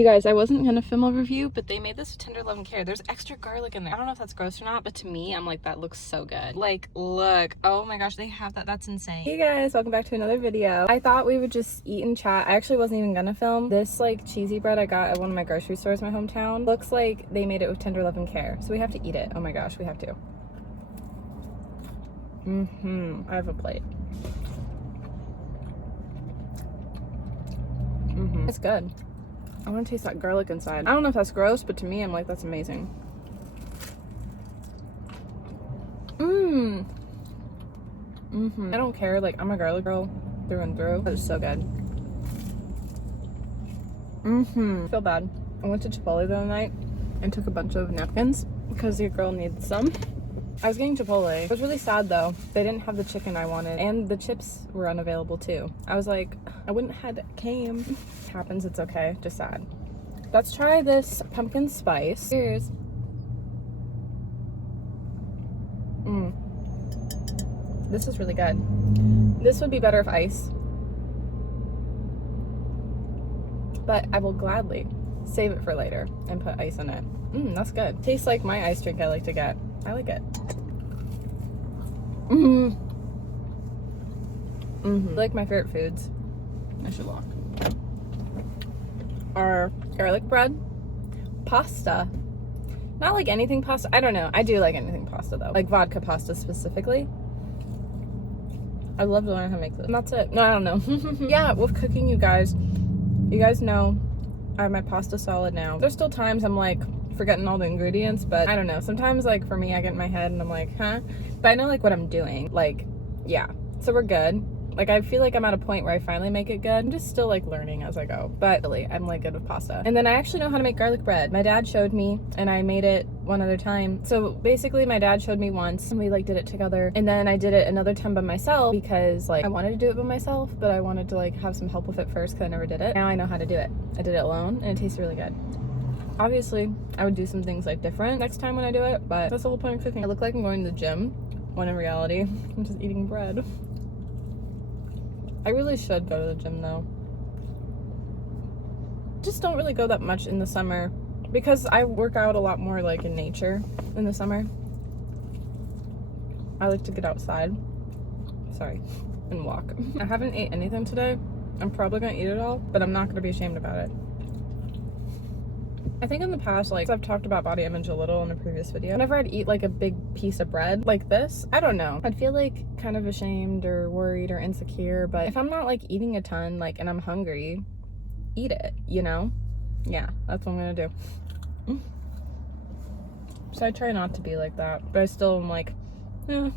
You guys, I wasn't gonna film a review, but they made this with tender love and care. There's extra garlic in there. I don't know if that's gross or not, but to me, I'm like, that looks so good. Like, look. Oh my gosh, they have that. That's insane. Hey guys, welcome back to another video. I thought we would just eat and chat. I actually wasn't even gonna film. This like cheesy bread I got at one of my grocery stores in my hometown looks like they made it with tender love and care. So we have to eat it. Oh my gosh, we have to. I have a plate. It's good. I want to taste that garlic inside. I don't know if that's gross, but to me, I'm like, that's amazing. I don't care. Like, I'm a garlic girl through and through. That is so good. I feel bad. I went to Chipotle the other night and took a bunch of napkins because your girl needs some. I was getting Chipotle. It was really sad though. They didn't have the chicken I wanted, and the chips were unavailable too. I was like, I wouldn't have had came. Happens, it's okay. Just sad. Let's try this pumpkin spice. Cheers. This is really good. This would be better if ice, but I will gladly save it for later and put ice in it. That's good. Tastes like my ice drink I like to get. I like it. Like my favorite foods. I should walk. Are garlic bread, pasta. Not like anything pasta. I don't know. I do like anything pasta though. Like vodka pasta specifically. I'd love to learn how to make this. And that's it. No, I don't know. Yeah, with cooking, you guys know I have my pasta salad now. There's still times I'm like forgetting all the ingredients, but I don't know. Sometimes like for me, I get in my head and I'm like, huh? But I know like what I'm doing. Like, yeah. So we're good. Like, I feel like I'm at a point where I finally make it good. I'm just still like learning as I go, but really I'm like good with pasta. And then I actually know how to make garlic bread. My dad showed me and I made it one other time. So basically my dad showed me once and we like did it together, and then I did it another time by myself because like I wanted to do it by myself, but I wanted to like have some help with it first because I never did it. Now I know how to do it. I did it alone and it tastes really good. Obviously I would do some things like different next time when I do it, but that's the whole point of cooking. I look like I'm going to the gym when in reality I'm just eating bread. I really should go to the gym though. Just don't really go that much in the summer because I work out a lot more like in nature in the summer. I like to get outside. Sorry. And walk. I haven't ate anything today. I'm probably gonna eat it all, but I'm not gonna be ashamed about it. I think in the past, like, I've talked about body image a little in a previous video. Whenever I'd eat like a big piece of bread like this, I don't know, I'd feel like kind of ashamed or worried or insecure. But if I'm not like eating a ton, like, and I'm hungry, eat it, you know? Yeah, that's what I'm gonna do. So I try not to be like that, but I still am like, yeah,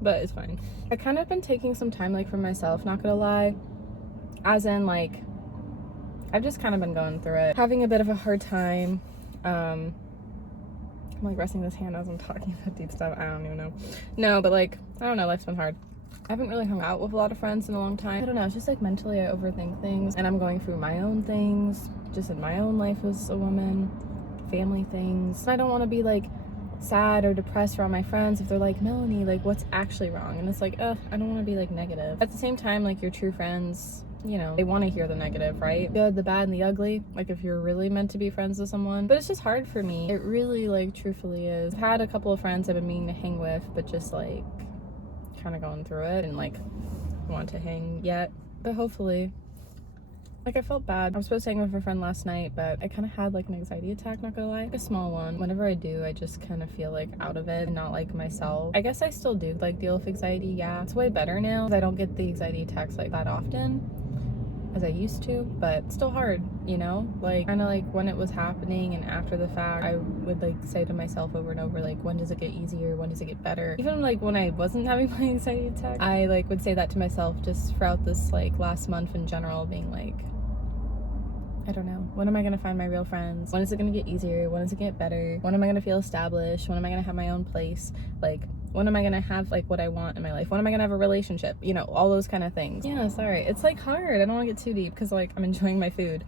but it's fine. I kind of been taking some time like for myself, not gonna lie, as in like, I've just kind of been going through it, having a bit of a hard time. I'm like resting this hand as I'm talking about deep stuff. I don't even know. No, but like, I don't know, life's been hard. I haven't really hung out with a lot of friends in a long time. I don't know, it's just like mentally I overthink things, and I'm going through my own things, just in my own life as a woman, family things. I don't want to be like sad or depressed around my friends if they're like, Melanie, like what's actually wrong? And it's like, I don't want to be like negative. At the same time, like your true friends, you know, they want to hear the negative, right? Good, the bad, and the ugly, like if you're really meant to be friends with someone. But it's just hard for me. It really like truthfully is. I've had a couple of friends I've been meaning to hang with, but just like kind of going through it and like want to hang yet. But hopefully, like I felt bad. I was supposed to hang with a friend last night, but I kind of had like an anxiety attack, not gonna lie. Like a small one. Whenever I do, I just kind of feel like out of it and not like myself. I guess I still do like deal with anxiety, yeah. It's way better now because I don't get the anxiety attacks like that often as I used to, but still hard, you know? Like kind of like when it was happening and after the fact, I would like say to myself over and over, like, when does it get easier? When does it get better? Even like when I wasn't having my anxiety attack, I like would say that to myself just throughout this like last month in general, being like, I don't know, when am I gonna find my real friends? When is it gonna get easier? When does it get better? When am I gonna feel established? When am I gonna have my own place? Like, when am I gonna have like what I want in my life? When am I gonna have a relationship? You know, all those kind of things. Yeah, sorry. It's like hard. I don't want to get too deep because like I'm enjoying my food.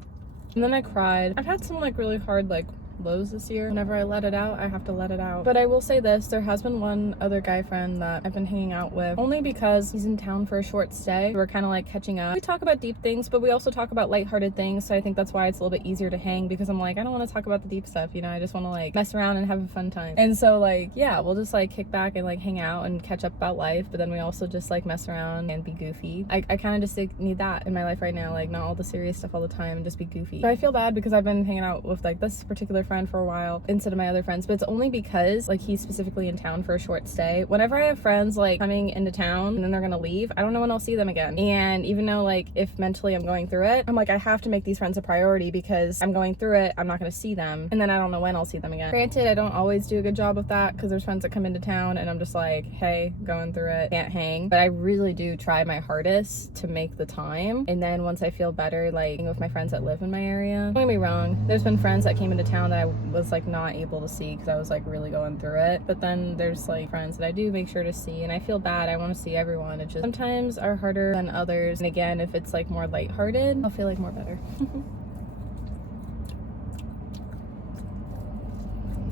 And then I cried. I've had some like really hard like lows this year. Whenever I let it out, I have to let it out. But I will say this, there has been one other guy friend that I've been hanging out with, only because he's in town for a short stay. We're kind of like catching up. We talk about deep things, but we also talk about lighthearted things, so I think that's why it's a little bit easier to hang, because I'm like, I don't want to talk about the deep stuff, you know, I just want to like mess around and have a fun time. And so like, yeah, we'll just like kick back and like hang out and catch up about life, but then we also just like mess around and be goofy. I kind of just like, need that in my life right now, like not all the serious stuff all the time and just be goofy. But I feel bad because I've been hanging out with like this particular friend for a while instead of my other friends, but it's only because like he's specifically in town for a short stay. Whenever I have friends like coming into town and then they're gonna leave, I don't know when I'll see them again. And even though like if mentally I'm going through it, I'm like, I have to make these friends a priority because I'm going through it, I'm not gonna see them, and then I don't know when I'll see them again. Granted, I don't always do a good job with that because there's friends that come into town and I'm just like, hey, going through it, can't hang. But I really do try my hardest to make the time. And then once I feel better, like with my friends that live in my area, don't get me wrong, there's been friends that came into town that I was like not able to see because I was like really going through it. But then there's like friends that I do make sure to see, and I feel bad. I want to see everyone. It just sometimes are harder than others. And again, if it's like more lighthearted, I'll feel like more better.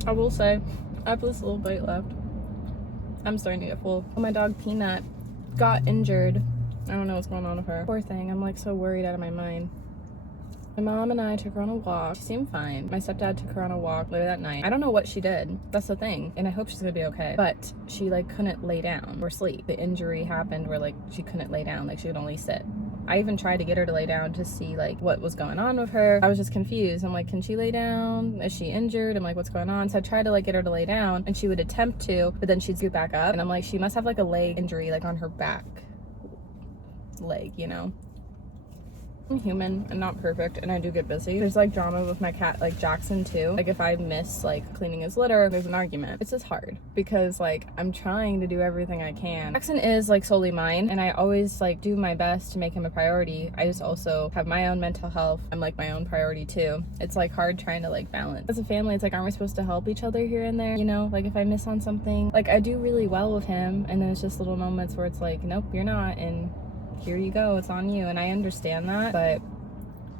I will say, I have this little bite left. I'm starting to get full. Oh, my dog Peanut got injured. I don't know what's going on with her. Poor thing. I'm like so worried out of my mind. My mom and I took her on a walk. She seemed fine. My stepdad took her on a walk later that night. I don't know what she did. That's the thing. And I hope she's gonna be okay. But she like couldn't lay down or sleep. The injury happened where like she couldn't lay down. Like she could only sit. I even tried to get her to lay down to see like what was going on with her. I was just confused. I'm like, can she lay down? Is she injured? I'm like, what's going on? So I tried to like get her to lay down and she would attempt to, but then she'd scoot back up. And I'm like, she must have like a leg injury like on her back leg, you know? I'm human and not perfect, and I do get busy. There's like drama with my cat, like Jackson too. Like if I miss like cleaning his litter, there's an argument. It's just hard because like I'm trying to do everything I can. Jackson is like solely mine, and I always like do my best to make him a priority. I just also have my own mental health. I'm like my own priority too. It's like hard trying to like balance. As a family, it's like, aren't we supposed to help each other here and there? You know, like if I miss on something, like I do really well with him, and then it's just little moments where it's like, nope, you're not, and here you go, it's on you. And I understand that, but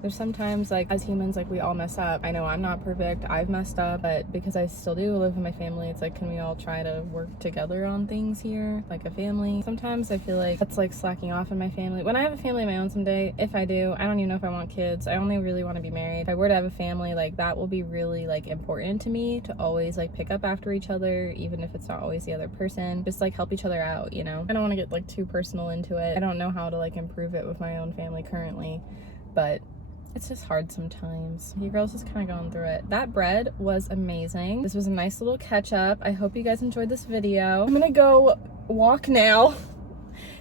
there's sometimes like as humans, like we all mess up. I know I'm not perfect, I've messed up, but because I still do live in my family, it's like, can we all try to work together on things here like a family? Sometimes I feel like that's like slacking off in my family. When I have a family of my own someday, if I do, I don't even know if I want kids. I only really want to be married. If I were to have a family, like that will be really like important to me, to always like pick up after each other, even if it's not always the other person. Just like help each other out, you know? I don't want to get like too personal into it. I don't know how to like improve it with my own family currently, but it's just hard sometimes. You girls just kind of going through it. That bread was amazing. This was a nice little catch up. I hope you guys enjoyed this video. I'm gonna go walk now.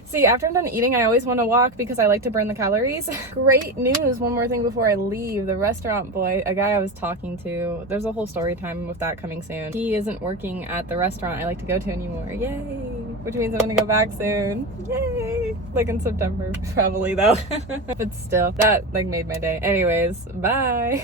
See, after I'm done eating, I always want to walk because I like to burn the calories. Great news, one more thing before I leave. The restaurant boy, a guy I was talking to, there's a whole story time with that coming soon. He isn't working at the restaurant I like to go to anymore. Yay! Which means I'm gonna go back soon. Yay! Like in September, probably though. But still, that like made my day. Anyways, bye!